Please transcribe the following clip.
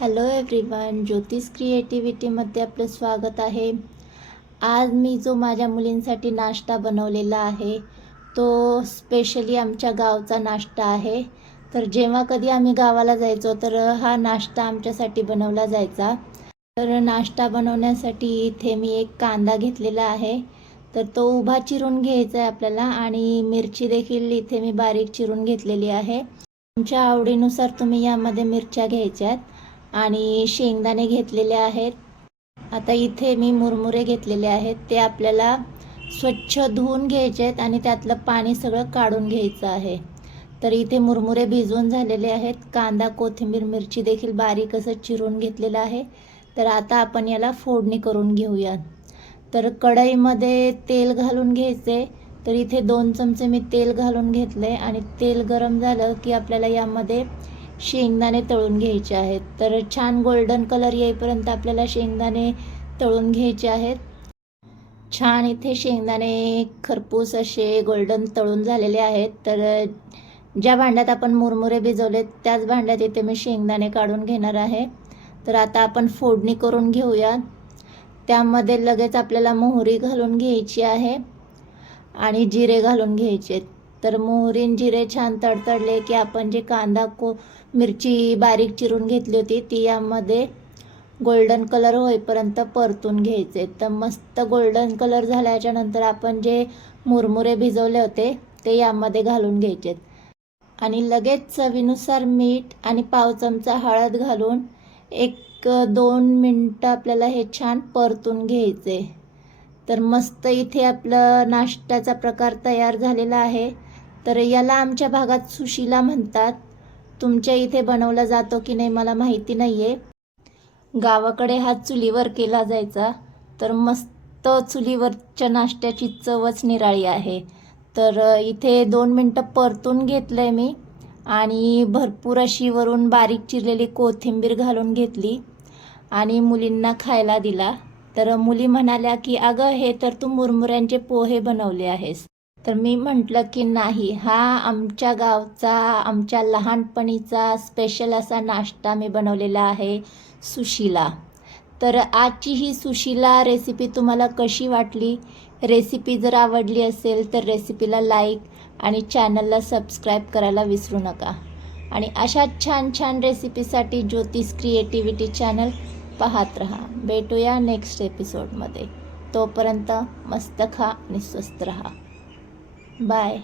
Hello everyone, ज्योतिष क्रिएटिव्हिटीमध्ये आपलं स्वागत आहे। आज मी जो माझ्या मुलींसाठी नाश्ता बनवलेला आहे तो स्पेशली आमच्या गावचा नाश्ता आहे। तर जेव्हा कधी आम्ही गावाला जायचो तर हा नाश्ता आमच्यासाठी बनवला जायचा। तर नाश्ता बनवण्यासाठी इथे मी एक कांदा घेतलेला आहे, तर तो उभा चिरून घ्यायचा आहे आपल्याला, आणि मिरची देखील इथे मी बारीक चिरून घेतलेली आहे। तुमच्या आवडीनुसार तुम्ही यामध्ये मिरच्या घ्यायच्यात आणि शेंगदाणे घेतलेले आहेत। आता इथे मी मुरमुरे घेतलेले आहेत, ते आपल्याला स्वच्छ धुवून घ्यायचे आहेत आणि त्यातलं पाणी सगळं काढून घ्यायचं आहे। तर इथे मुरमुरे भिजवून झालेले आहेत। कांदा, कोथिंबीर, मिरची देखील बारीक असं चिरून घेतलेलं आहे। तर आता आपण याला फोडणी करून घेऊया। तर कढईमध्ये तेल घालून घ्यायचे। तर इथे 2 चमचे मी तेल घालून घेतले आणि तेल गरम झालं की आपल्याला यामध्ये शेंगदाणे तळून घ्यायचे आहेत। तर छान गोल्डन कलर येईपर्यंत आपल्याला शेंगदाणे तळून घ्यायचे आहेत। छान इथे शेंगदाणे खरपूस असे गोल्डन तळून झालेले आहेत। तर ज्या भांड्यात आपण मुरमुरे भिजवले त्याच भांड्यात इथे मी शेंगदाणे काढून घेणार आहे। तर आता आपण फोडणी करून घेऊया। त्यामध्ये लगेच आपल्याला मोहरी घालून घ्यायची आहे आणि जिरे घालून घ्यायचे। तर मोहरी आणि जिरे छान तडतडले की आपण जे कांदा मिरची बारीक चिरून घेतली होती ती यामध्ये गोल्डन कलर होईपर्यंत परतून घ्यायचे। तर मस्त गोल्डन कलर झाल्याच्या नंतर आपण जे मुरमुरे भिजवले होते ते यामध्ये घालून घ्यायचे आणि लगेच चवीनुसार मीठ आणि पाव चमचा हळद घालून 1-2 मिनटं आपल्याला हे छान परतून घ्यायचे। तर मस्त इथे आपलं नाश्त्याचा प्रकार तयार झालेला आहे। तर याला आमच्या भागात सुशिला म्हणतात। तुमच्या इथे बनवला जातो की नाही मला माहिती नाही आहे। गावाकडे हा चुलीवर केला जायचा। तर मस्त चुलीवरच्या नाश्त्याची चवच निराळी आहे। तर इथे 2 मिनटं परतून घेतलंय मी आणि भरपूर अशी वरून बारीक चिरलेली कोथिंबीर घालून घेतली आणि मुलींना खायला दिला। तर मुली म्हणाल्या की अगं हे तर तू मुरमुऱ्यांचे पोहे बनवले आहेस। तर मी म्हटलं की नाही, हा आमच्या गावचा आमच्या लहानपणीचा स्पेशल असा नाश्ता मी बनवलेला आहे, सुशिला। तर आजची ही सुशिला रेसिपी तुम्हाला कशी वाटली? रेसिपी जर आवडली असेल तर रेसिपीला लाईक आणि चॅनलला सबस्क्राईब करायला विसरू नका। आणि अशा छान छान रेसिपीसाठी ज्योतिष क्रिएटिव्हिटी चॅनल पाहत रहा। भेटूया नेक्स्ट एपिसोडमध्ये। तोपर्यंत मस्त खा आणि स्वस्त रहा। बाय।